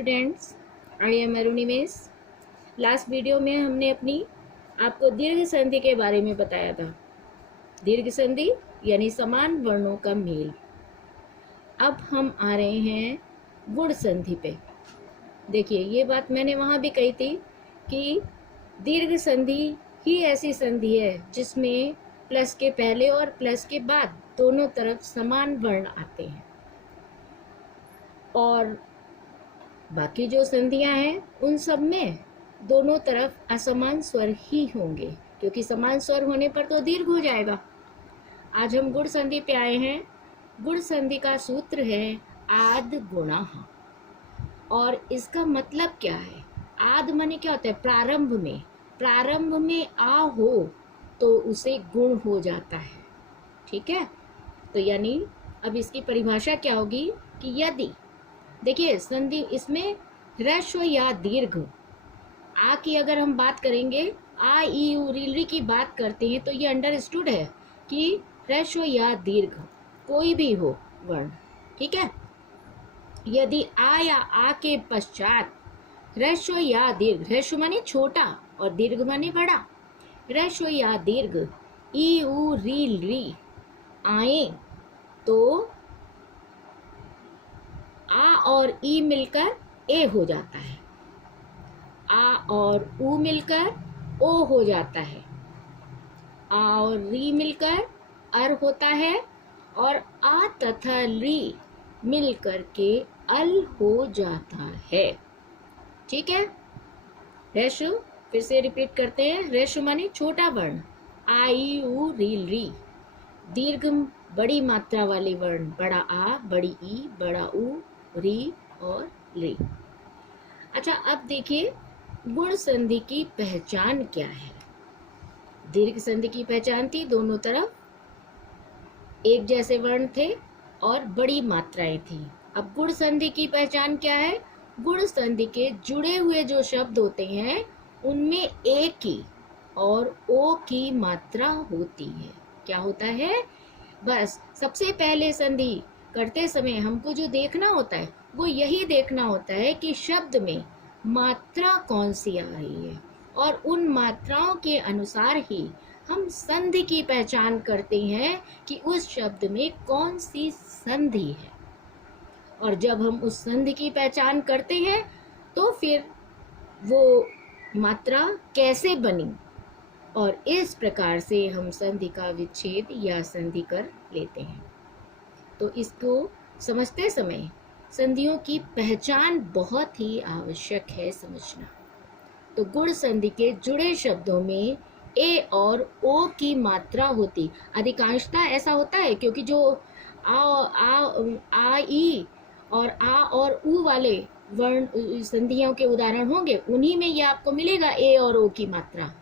Students, I am Arunimesh. Last video में हमने आपको दीर्घ संधि के बारे में बताया था। दीर्घ संधि यानी समान वर्णों का मेल। अब हम आ रहे हैं गुण संधि पे। देखिए, ये बात मैंने वहाँ भी कही थी कि दीर्घ संधि ही ऐसी संधि है जिसमें प्लस के पहले और प्लस के बाद दोनों तरफ समान वर्ण आते हैं, और बाकी जो संधियां हैं उन सब में दोनों तरफ असमान स्वर ही होंगे, क्योंकि समान स्वर होने पर तो दीर्घ हो जाएगा। आज हम गुण संधि पे आए हैं। गुण संधि का सूत्र है आद गुणः, और इसका मतलब क्या है? आद माने क्या होता है? प्रारंभ में। प्रारंभ में आ हो तो उसे गुण हो जाता है। ठीक है, तो यानी अब इसकी परिभाषा क्या होगी कि यदि, देखिए संधि इसमें ह्रस्व या दीर्घ, आ की अगर हम बात करेंगे, आ ई उ री री की बात करते हैं, तो ये अंडरस्टूड है कि ह्रस्व या दीर्घ कोई भी हो वर्ण। ठीक है, यदि आ या आ के पश्चात ह्रस्व या दीर्घ, ह्रस्व माने छोटा और दीर्घ माने बड़ा, ह्रस्व या दीर्घ ई उ री री आए तो आ और ई मिलकर ए हो जाता है, आ और उ मिलकर ओ हो जाता है, आ और री मिलकर अर होता है, और आ तथा री मिलकर के अल हो जाता है। ठीक है, ह्रस्व फिर से रिपीट करते हैं। ह्रस्व माने छोटा वर्ण, आ ई उ री री। दीर्घ बड़ी मात्रा वाले वर्ण, बड़ा आ, बड़ी ई, बड़ा उ, री और री। अच्छा, अब देखिए गुण संधि की पहचान क्या है। दीर्घ संधि की पहचान थी दोनों तरफ एक जैसे वर्ण थे और बड़ी मात्राएं थी। अब गुण संधि की पहचान क्या है? गुण संधि के जुड़े हुए जो शब्द होते हैं उनमें ए की और ओ की मात्रा होती है। क्या होता है? बस सबसे पहले संधि करते समय हमको जो देखना होता है वो यही देखना होता है कि शब्द में मात्रा कौन सी आ रही है, और उन मात्राओं के अनुसार ही हम संधि की पहचान करते हैं कि उस शब्द में कौन सी संधि है। और जब हम उस संधि की पहचान करते हैं तो फिर वो मात्रा कैसे बनी, और इस प्रकार से हम संधि का विच्छेद या संधि कर लेते हैं। तो इसको समझते समय संधियों की पहचान बहुत ही आवश्यक है समझना। तो गुण संधि के जुड़े शब्दों में ए और ओ की मात्रा होती, अधिकांशतः ऐसा होता है क्योंकि जो आ ई और आ और उ वाले वर्ण संधियों के उदाहरण होंगे उन्हीं में ये आपको मिलेगा ए और ओ की मात्रा,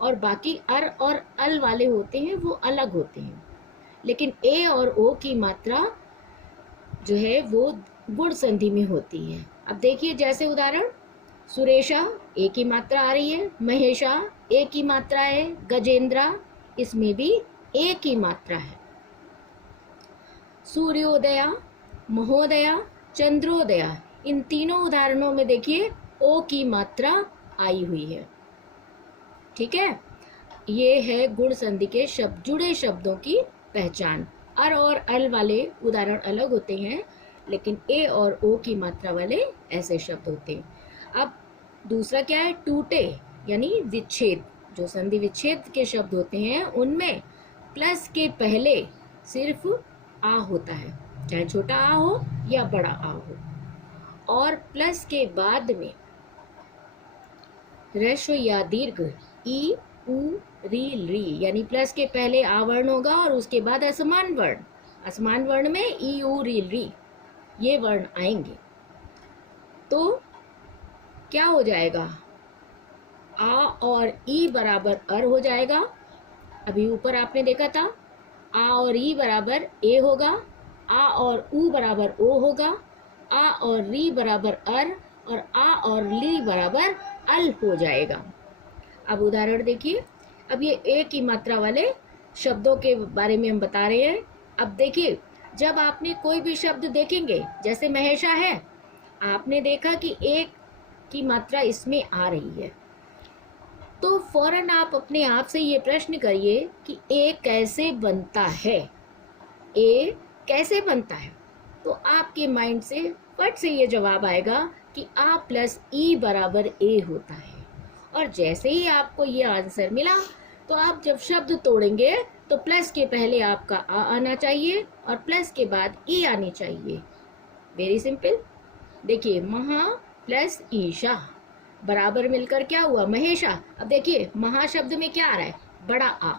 और बाकी अर और अल वाले होते हैं वो अलग होते हैं। लेकिन ए और ओ की मात्रा जो है वो गुण संधि में होती है। अब देखिए, जैसे उदाहरण, सुरेशा ए की मात्रा आ रही है, महेशा ए की मात्रा है, गजेंद्रा इसमें भी ए की मात्रा है। सूर्योदया, महोदया, चंद्रोदया, इन तीनों उदाहरणों में देखिए ओ की मात्रा आई हुई है। ठीक है, ये है गुण संधि के शब्द, जुड़े शब्दों की पहचान। अर और अल वाले उदाहरण अलग होते हैं, लेकिन ए और ओ की मात्रा वाले ऐसे शब्द होते हैं। अब दूसरा क्या है? टूटे यानी विच्छेद। जो संधि विच्छेद के शब्द होते हैं उनमें प्लस के पहले सिर्फ आ होता है, चाहे छोटा आ हो या बड़ा आ हो, और प्लस के बाद में ह्रस्व या दीर्घ ई उ री री, यानी प्लस के पहले आ वर्ण होगा और उसके बाद असमान वर्ण, असमान वर्ण में ई उ री री ये वर्ण आएंगे। तो क्या हो जाएगा? आ और ई बराबर अर हो जाएगा। अभी ऊपर आपने देखा था आ और ई बराबर ए होगा, आ और उ बराबर ओ होगा, आ और री बराबर अर, और आ और ली बराबर अल हो जाएगा। अब उदाहरण देखिए। अब ये ए की मात्रा वाले शब्दों के बारे में हम बता रहे हैं। अब देखिए, जब आपने कोई भी शब्द देखेंगे, जैसे महेशा है, आपने देखा कि ए की मात्रा इसमें आ रही है, तो फौरन आप अपने आप से ये प्रश्न करिए कि ए कैसे बनता है, ए कैसे बनता है। तो आपके माइंड से फट से ये जवाब आएगा कि आ प्लस ई बराबर ए होता है। और जैसे ही आपको ये आंसर मिला, तो आप जब शब्द तोड़ेंगे तो प्लस के पहले आपका आ आना चाहिए और प्लस के बाद ई आनी चाहिए। Very simple. देखिए, महा प्लस ईशा बराबर मिलकर क्या हुआ, महेशा। अब देखिए, महा शब्द में क्या आ रहा है, बड़ा आ।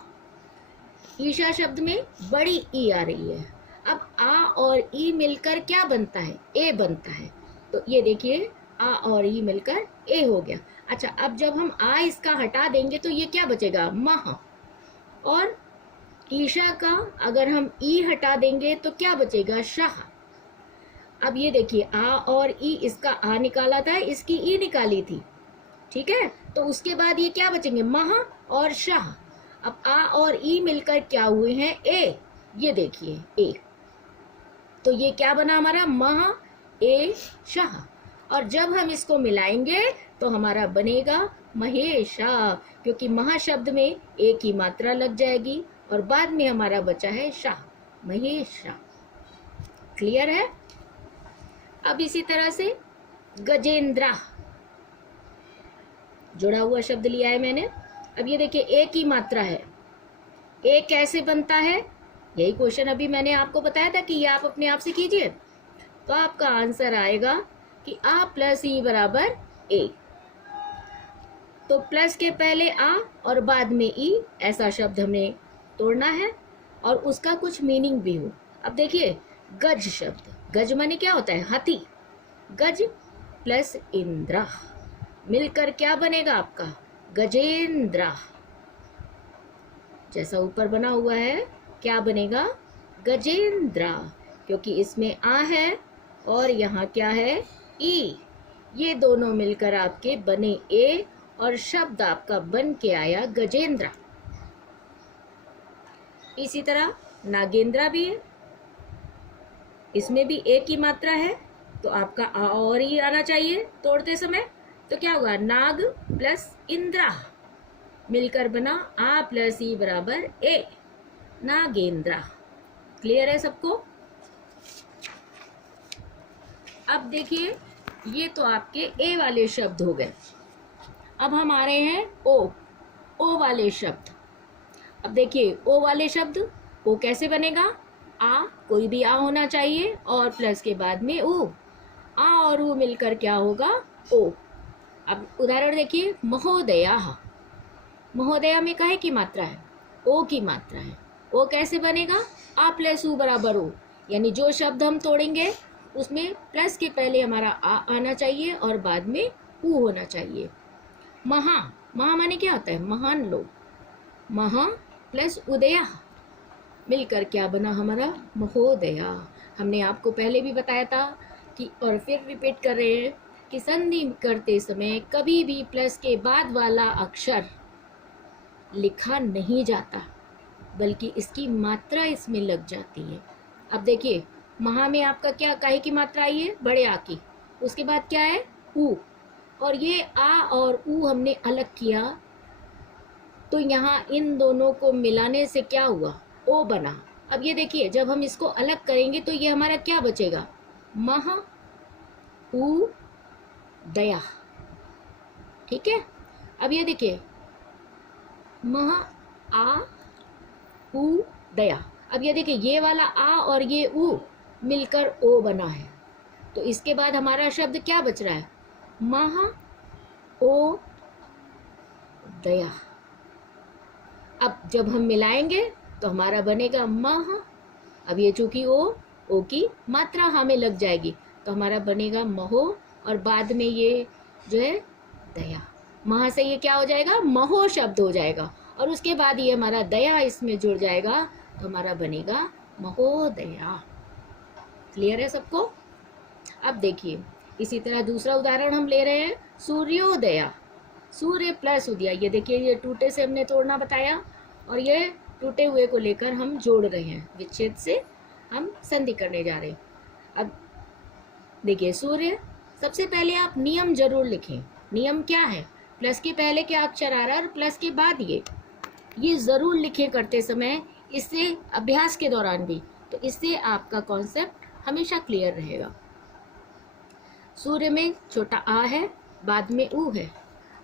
ईशा शब्द में बड़ी ई आ रही है। अब आ और ई मिलकर क्या बनता है, ए बनता है। तो ये देखिए, आ और ई मिलकर ए हो गया। अच्छा, अब जब हम आ इसका हटा देंगे तो ये क्या बचेगा, महा। और ईशा का अगर हम ई हटा देंगे तो क्या बचेगा, शाह। अब ये देखिए, आ और ई, इसका आ निकाला था, इसकी ई निकाली थी, ठीक है। तो उसके बाद ये क्या बचेंगे, महा और शाह। अब आ और ई मिलकर क्या हुए हैं, ए। ये देखिए, ए। तो ये क्या बना हमारा, महा ए शाह। और जब हम इसको मिलाएंगे तो हमारा बनेगा महेशा, क्योंकि महा शब्द में ए की मात्रा लग जाएगी और बाद में हमारा बचा है शाह, महेशा। क्लियर है। अब इसी तरह से गजेंद्रा, जुड़ा हुआ शब्द लिया है मैंने। अब ये देखिए, ए की मात्रा है, ए कैसे बनता है, यही क्वेश्चन अभी मैंने आपको बताया था कि ये आप अपने आप से कीजिए। तो आपका आंसर आएगा कि आ प्लस ई बराबर ए। तो प्लस के पहले आ और बाद में ई, ऐसा शब्द हमें तोड़ना है और उसका कुछ मीनिंग भी हो। अब देखिए, गज शब्द, गज माने क्या होता है, हाथी। गज प्लस इंद्रा मिलकर क्या बनेगा आपका, गजेंद्रा। जैसा ऊपर बना हुआ है, क्या बनेगा, गजेंद्रा, क्योंकि इसमें आ है और यहाँ क्या है, ई। ये दोनों मिलकर आपके बने ए और शब्द आपका बन के आया गजेंद्रा। इसी तरह नागेंद्रा भी है, इसमें भी ए की मात्रा है, तो आपका आ और ई आना चाहिए तोड़ते समय। तो क्या होगा, नाग प्लस इंद्रा मिलकर बना आ प्लस ई बराबर ए, नागेंद्रा। क्लियर है सबको। अब देखिए, ये तो आपके ए वाले शब्द हो गए। अब हम आ रहे हैं ओ वाले शब्द। अब देखिए, ओ वाले शब्द, ओ कैसे बनेगा, आ, कोई भी आ होना चाहिए और प्लस के बाद में ऊ। आ और ऊ मिलकर क्या होगा, ओ। अब उदाहरण देखिए, महोदया। महोदया में काहे की मात्रा है, ओ की मात्रा है। ओ कैसे बनेगा, आ प्लस ऊ बराबर ओ। यानी जो शब्द हम तोड़ेंगे उसमें प्लस के पहले हमारा आ आना चाहिए और बाद में ऊ होना चाहिए। महा, महा माने क्या होता है, महान लोग। महा प्लस उदया मिलकर क्या बना हमारा, महोदया। हमने आपको पहले भी बताया था कि, और फिर रिपीट कर रहे हैं कि संधि करते समय कभी भी प्लस के बाद वाला अक्षर लिखा नहीं जाता, बल्कि इसकी मात्रा इसमें लग जाती है। अब देखिए, महा में आपका क्या, काहे की मात्रा आई है, बड़े आ की। उसके बाद क्या है, ऊ। और ये आ और ऊ हमने अलग किया, तो यहाँ इन दोनों को मिलाने से क्या हुआ, ओ बना। अब ये देखिए, जब हम इसको अलग करेंगे तो ये हमारा क्या बचेगा, महा ऊ दया। ठीक है। अब ये देखिए, महा आ ऊ दया। अब ये देखिए, ये वाला आ और ये ऊ मिलकर ओ बना है, तो इसके बाद हमारा शब्द क्या बच रहा है, महा ओ दया। अब जब हम मिलाएंगे तो हमारा बनेगा महा। अब ये चूंकि ओ की मात्रा हमें लग जाएगी, तो हमारा बनेगा महो और बाद में ये जो है दया। महा से ये क्या हो जाएगा, महो शब्द हो जाएगा और उसके बाद ये हमारा दया इसमें जुड़ जाएगा, तो हमारा बनेगा महोदया। क्लियर है सबको। अब देखिए, इसी तरह दूसरा उदाहरण हम ले रहे हैं, सूर्योदया। सूर्य प्लस उदया। ये देखिए, ये टूटे से हमने तोड़ना बताया और ये टूटे हुए को लेकर हम जोड़ रहे हैं, विच्छेद से हम संधि करने जा रहे हैं। अब देखिए, सूर्य सबसे पहले आप नियम जरूर लिखें। नियम क्या है? प्लस के पहले क्या अक्षर आ रहा है और प्लस के बाद ये ज़रूर लिखें करते समय, इससे अभ्यास के दौरान भी, तो इससे आपका कॉन्सेप्ट हमेशा क्लियर रहेगा। सूर्य में छोटा आ है, बाद में ऊ है,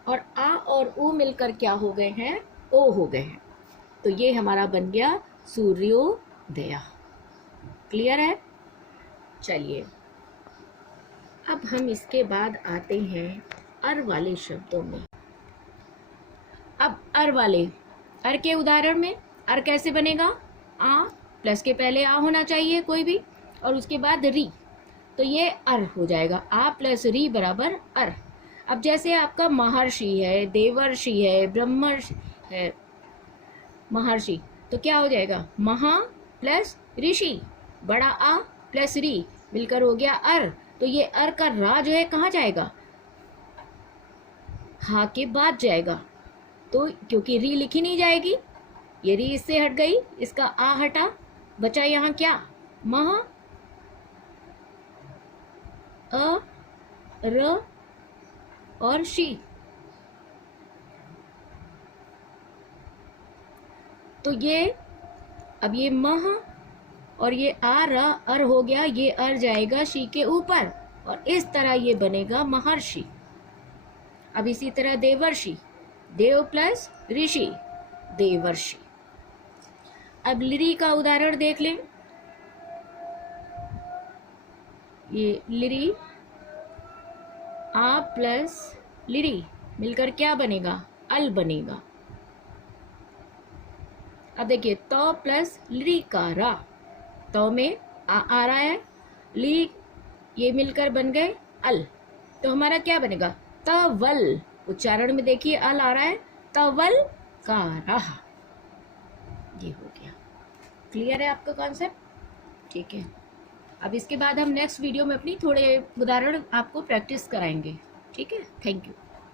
और आ और ऊ मिलकर क्या हो गए हैं? ओ हो गए हैं। तो ये हमारा बन गया सूर्योदया। क्लियर है? चलिए अब हम इसके बाद आते हैं अर वाले शब्दों में। अब अर वाले, अर के उदाहरण में अर कैसे बनेगा? आ प्लस के पहले आ होना चाहिए कोई भी, और उसके बाद री, तो ये अर हो जाएगा। आ प्लस री बराबर अर। अब जैसे आपका महर्षि है, देवर्षि है, ब्रह्मर्षि है, महर्षि, तो क्या हो जाएगा? महा प्लस ऋषि, बड़ा आ प्लस री मिलकर हो गया अर। तो ये अर का रा जो है कहाँ जाएगा? हा के बाद जाएगा। तो क्योंकि री लिखी नहीं जाएगी, ये री इससे हट गई, इसका आ हटा, बचा यहाँ क्या? महा, अ, र और शी। तो ये अब ये मह और ये आ र अर हो गया, ये अर जाएगा शी के ऊपर, और इस तरह ये बनेगा महर्षि। अब इसी तरह देवर्षि, देव प्लस ऋषि, देवर्षि। अब लिरी का उदाहरण देख लें। ये लिरी, आ प्लस लिरी मिलकर क्या बनेगा? अल बनेगा। अब देखिए तो प्लस लिरी का रा, तो में आ रहा है, ली ये मिलकर बन गए अल, तो हमारा क्या बनेगा? तवल। उच्चारण में देखिए अल आ रहा है, तवल का रहा, ये हो गया। क्लियर है आपका कॉन्सेप्ट? ठीक है। अब इसके बाद हम नेक्स्ट वीडियो में अपनी थोड़े उदाहरण आपको प्रैक्टिस कराएंगे। ठीक है, थैंक यू।